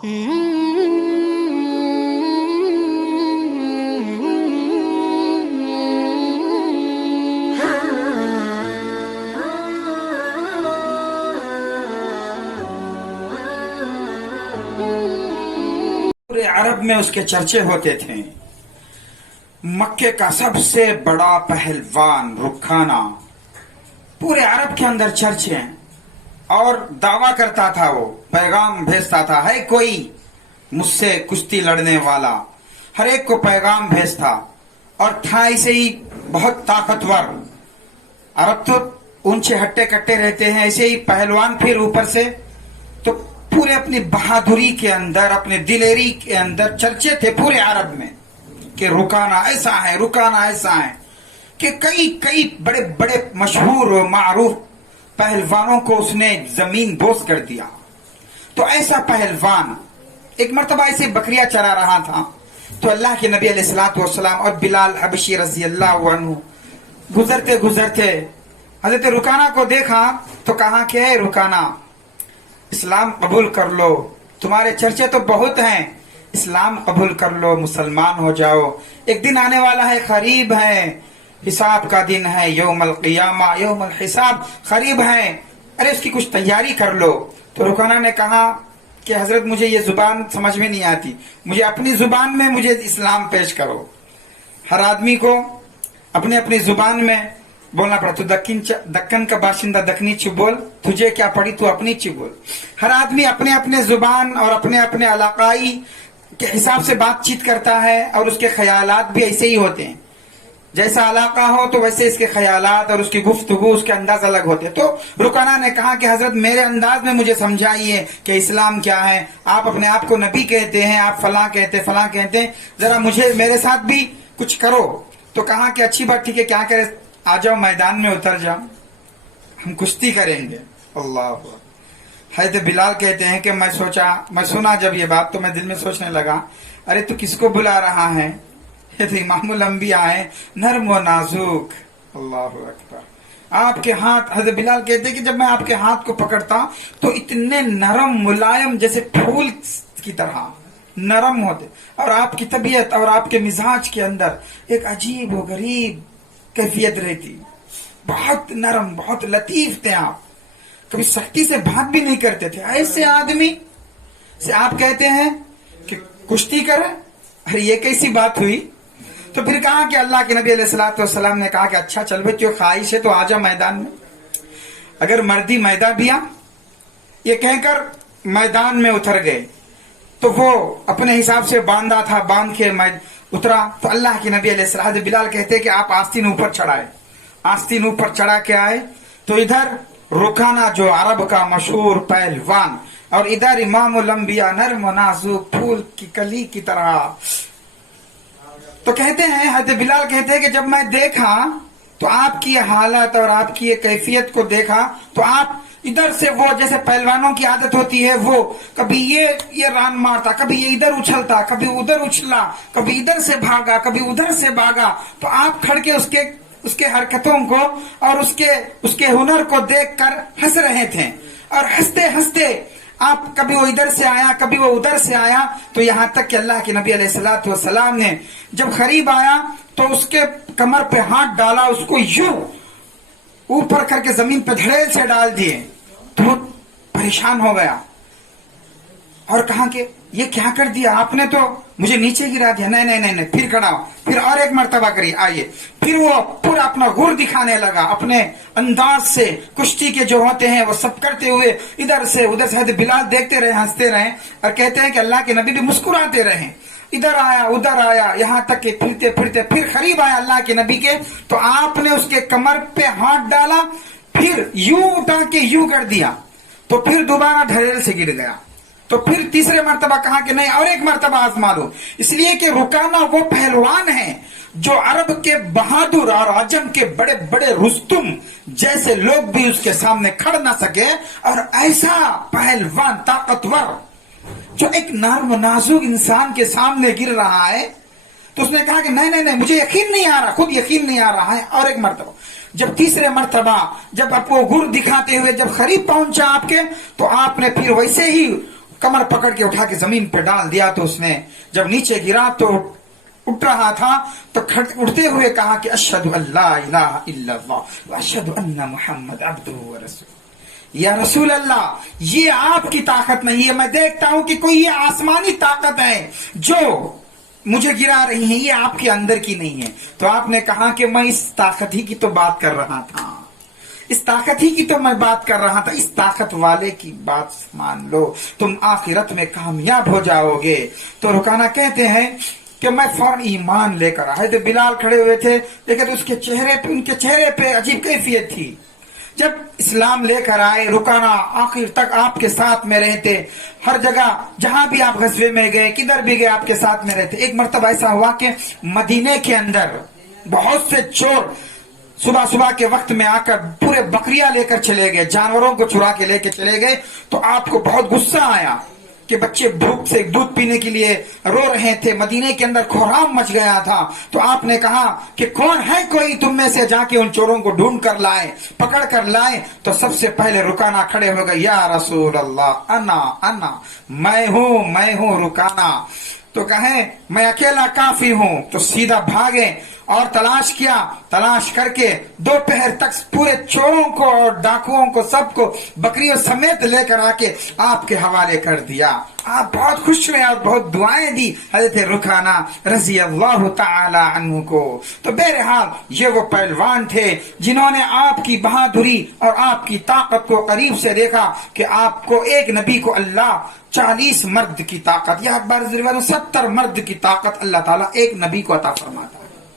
پورے عرب میں اس کے چرچے ہوتے تھے. مکے کا سب سے بڑا پہلوان رکھانا، پورے عرب کے اندر چرچے ہیں، اور دعویٰ کرتا تھا، وہ پیغام بھیجتا تھا، ہے کوئی مجھ سے کشتی لڑنے والا، ہر ایک کو پیغام بھیجتا، اور تھا اسے ہی بہت طاقتور. عرب تو اونچے ہٹے کٹے رہتے ہیں، ایسے ہی پہلوان پھر اوپر سے، تو پورے اپنی بہادری کے اندر، اپنے دلیری کے اندر چرچے تھے پورے عرب میں کہ رکانا ایسا ہے، رکانا ایسا ہے، کہ کئی بڑے بڑے مشہور و معروف پہلوانوں کو اس نے زمین بوس کر دیا. تو ایسا پہلوان ایک مرتبہ ایسے بکریاں چرا رہا تھا، تو اللہ کے نبی علیہ الصلوۃ والسلام اور بلال حبشی رضی اللہ عنہ گزرتے حضرت رکانہ کو دیکھا تو کہا کہ اے رکانہ، اسلام قبول کر لو، تمہارے چرچے تو بہت ہیں، اسلام قبول کر لو، مسلمان ہو جاؤ، ایک دن آنے والا ہے، قریب ہے، حساب کا دن ہے، یوم القیامہ، یوم الحساب قریب ہے، ارے اس کی کچھ تیاری کر لو. تو رکانہ نے کہا کہ حضرت مجھے یہ زبان سمجھ میں نہیں آتی، مجھے اپنی زبان میں مجھے اسلام پیش کرو. ہر آدمی کو اپنے اپنی زبان میں بولنا پڑا. تو دکن کا باشندہ دکنی چ بول، تجھے کیا پڑی تو اپنی چ بول. ہر آدمی اپنے اپنے زبان اور اپنے اپنے علاقائی کے حساب سے بات چیت کرتا ہے، اور اس کے خیالات بھی ایسے ہی ہوتے ہیں. جیسا علاقہ ہو تو ویسے اس کے خیالات اور اس کی گفتگو، اس کے انداز الگ ہوتے ہیں. تو رکانہ نے کہا کہ حضرت میرے انداز میں مجھے سمجھائیے کہ اسلام کیا ہے. آپ اپنے آپ کو نبی کہتے ہیں، آپ فلاں کہتے ہیں، ذرا مجھے میرے ساتھ بھی کچھ کرو. تو کہا کہ اچھی بات، ٹھیک ہے، کیا کرے، آ جاؤ میدان میں اتر جاؤ، ہم کشتی کریں گے. اللہ. حضرت بلال کہتے ہیں کہ میں سنا جب یہ بات تو میں دل میں سوچنے لگا، ارے تو کس کو بلا رہا ہے؟ یہ تو امام الانبیاء ہیں، نرم و نازک. اللہ اکبر. آپ کے ہاتھ، حضرت بلال کہتے ہیں کہ جب میں آپ کے ہاتھ کو پکڑتا تو اتنے نرم ملائم جیسے پھول کی طرح نرم ہوتے، اور آپ کی طبیعت اور آپ کے مزاج کے اندر ایک عجیب و غریب کیفیت رہتی. بہت نرم، بہت لطیف تھے آپ، کبھی سختی سے بات بھی نہیں کرتے تھے. ایسے آدمی سے آپ کہتے ہیں کہ کشتی کریں؟ ارے یہ کیسی بات ہوئی؟ تو پھر کہا کہ اللہ کے نبی علیہ الصلوۃ والسلام نے کہا کہ اچھا چل بھائی، تو خواہش ہے تو آ جا میدان میں، اگر مردی میدان بھی آ. یہ کہہ کر میدان میں اتر گئے. تو وہ اپنے حساب سے باندھا تھا، باندھ کے اترا. تو اللہ کے نبی علیہ السلام، بلال کہتے کہ آپ آستین اوپر چڑھائے. آستین اوپر چڑھا کے آئے تو ادھر رکانہ جو عرب کا مشہور پہلوان، اور ادھر امام الانبیاء نرم و نازک پھول کی کلی کی طرح. تو کہتے ہیں، حضرت بلال کہتے ہیں کہ جب میں دیکھا تو آپ کی حالت اور آپ کی کیفیت کو دیکھا، تو آپ ادھر سے، وہ جیسے پہلوانوں کی عادت ہوتی ہے، وہ کبھی یہ ران مارتا، کبھی یہ ادھر اچھلتا، کبھی ادھر اچھلا، کبھی ادھر سے بھاگا، کبھی ادھر سے بھاگا. تو آپ کھڑ کے اس کے حرکتوں کو اور اس کے ہنر کو دیکھ کر ہنس رہے تھے. اور ہنستے ہنستے آپ کبھی وہ ادھر سے آیا، کبھی وہ ادھر سے آیا. تو یہاں تک کہ اللہ کے نبی علیہ الصلوۃ والسلام نے جب قریب آیا تو اس کے کمر پہ ہاتھ ڈالا، اس کو یوں اوپر کر کے زمین پہ دھڑیل سے ڈال دیے. تو وہ پریشان ہو گیا اور کہا کہ یہ کیا کر دیا آپ نے، تو مجھے نیچے گرا دیا. نہیں، پھر کھڑا ہو، پھر اور ایک مرتبہ کری، آئیے. پھر وہ پورا اپنا غر دکھانے لگا، اپنے انداز سے کشتی کے جو ہوتے ہیں وہ سب کرتے ہوئے ادھر سے ادھر سے. حضرت بلال دیکھتے رہے، ہنستے رہے، اور کہتے ہیں کہ اللہ کے نبی بھی مسکراتے رہے. ادھر آیا ادھر آیا، یہاں تک کہ پھرتے پھرتے پھر قریب آیا اللہ کے نبی کے. تو آپ نے اس کے کمر پہ ہاتھ ڈالا، پھر یوں اٹھا کے یوں کر دیا، تو پھر دوبارہ دھڑیل سے گر گیا. تو پھر تیسرے مرتبہ کہا کہ نہیں، اور ایک مرتبہ آزما لو. اس لیے کہ رکانہ وہ پہلوان ہیں جو عرب کے بہادر اور عجم کے بڑے بڑے رستم جیسے لوگ بھی اس کے سامنے کھڑ نہ سکے. اور ایسا پہلوان طاقتور جو ایک نرم و نازک انسان کے سامنے گر رہا ہے. تو اس نے کہا کہ نہیں، مجھے یقین نہیں آ رہا، خود یقین نہیں آ رہا ہے. اور ایک مرتبہ، جب تیسرے مرتبہ جب آپ کو گر دکھاتے ہوئے جب قریب پہنچا آپ کے، تو آپ نے پھر ویسے ہی کمر پکڑ کے اٹھا کے زمین پہ ڈال دیا تو اس نے جب نیچے گرا تو اٹھ رہا تھا تو اٹھتے ہوئے کہا کہ اشہد ان لا الہ الا اللہ واشہد ان محمد عبدہ ورسولہ. یا رسول اللہ یہ آپ کی طاقت نہیں ہے، میں دیکھتا ہوں کہ کوئی یہ آسمانی طاقت ہے جو مجھے گرا رہی ہے، یہ آپ کے اندر کی نہیں ہے. تو آپ نے کہا کہ میں اس طاقت ہی کی تو بات کر رہا تھا، اس طاقت ہی کی تو میں بات کر رہا تھا، اس طاقت والے کی بات مان لو، تم آخرت میں کامیاب ہو جاؤ گے. تو رکانہ کہتے ہیں کہ میں فوراً ایمان لے کر آئے. تو بلال کھڑے ہوئے تھے لیکن اس کے چہرے پہ عجیب کیفیت تھی. جب اسلام لے کر آئے رکانہ آخر تک آپ کے ساتھ میں رہتے، ہر جگہ جہاں بھی آپ غزوے میں گئے کدھر بھی گئے آپ کے ساتھ میں رہتے. ایک مرتبہ ایسا ہوا کہ مدینے کے اندر بہت سے چور صبح کے وقت میں آ کر پورے بکریاں لے کر چلے گئے، جانوروں کو چرا کے لے کے چلے گئے. تو آپ کو بہت غصہ آیا کہ بچے بھوک سے دودھ پینے کے لیے رو رہے تھے، مدینے کے اندر کھرام مچ گیا تھا. تو آپ نے کہا کہ کون ہے کوئی تم میں سے جا کے ان چوروں کو ڈھونڈ کر لائے، پکڑ کر لائے. تو سب سے پہلے رکانہ کھڑے ہو گئے، یا رسول اللہ انا میں ہوں رکانہ. تو کہیں میں اکیلا کافی ہوں. تو سیدھا بھاگے اور تلاش کیا، تلاش کر کے دوپہر تک پورے چوروں کو اور ڈاکوؤں کو سب کو بکریوں سمیت لے کر آ کے آپ کے حوالے کر دیا. آپ بہت خوش ہوئے اور بہت دعائیں دی حضرت رکانہ رضی اللہ تعالی عنہ کو. تو بہرحال یہ وہ پہلوان تھے جنہوں نے آپ کی بہادری اور آپ کی طاقت کو قریب سے دیکھا کہ آپ کو ایک نبی کو اللہ 40 مرد کی طاقت یا 70 مرد کی طاقت اللہ تعالیٰ ایک نبی کو عطا فرماتا.